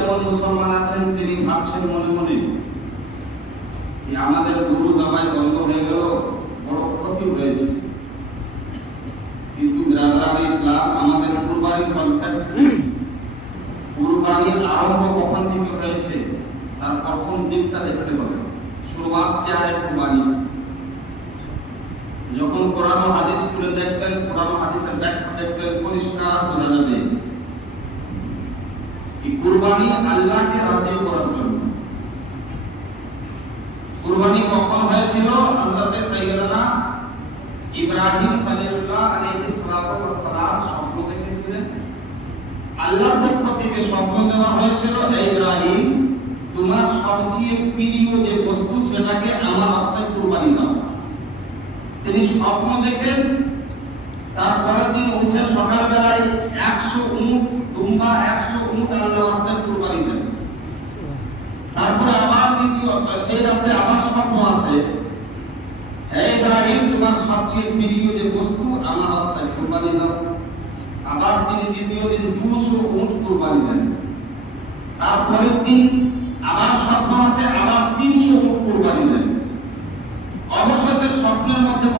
এমন মুসলমান আছেন তিনি ভাবছেন মনে মনে যে আমাদের গরু জবাই বন্ধ হয়ে গেল, বড় ক্ষতি হয়েছে। কিন্তু বিরাদার ইসলাম, আমাদের কুরবানির কনসেপ্ট, কুরবানির আরম্ভ কখন থেকে হয়েছে তার প্রথম দিকটা দেখতে হবে। শুরুয়াত क्या है কুরবানি। যখন কোরআন ও হাদিস খুলে দেখবেন, কোরআন ও হাদিসের ব্যাখ্যা দেখবেন, পরিষ্কার বোঝা যাবে এই কুরবানি আল্লাহকে রাজি করার জন্য। কুরবানি কখন হয়েছিল? হযরত সাইয়্যিদানা ইব্রাহিম খলিলুল্লাহ আলাইহিস সালাতু ওয়াস সালাম স্বপ্ন দেখেছিলেন। আল্লাহর পক্ষ থেকে স্বপ্ন দেওয়া হয়েছিল, হে ইব্রাহিম, তোমার সবচেয়ে প্রিয় যে বস্তু সেটাকে আমার রাস্তায় কুরবানি দাও। তিনি স্বপ্ন দেখেন, তারপরের দিন উঠে সকালবেলায় 100 উট, দুম্বা 100 উট আল্লাহর রাস্তায় কুরবানি দেন। তারপরে আবার দ্বিতীয় সেই রাতে আবার স্বপ্ন আছে, হে ইব্রাহিম, তোমার সবচেয়ে প্রিয় যে বস্তু আমার রাস্তায় কুরবানি দাও। আবার তিনি দ্বিতীয় দিন 200 উট কুরবানি দেন। তারপরের দিন আবার স্বপ্ন আছে, আবার 300 উট কুরবানি দেন। অবশেষে স্বপ্নের মধ্যে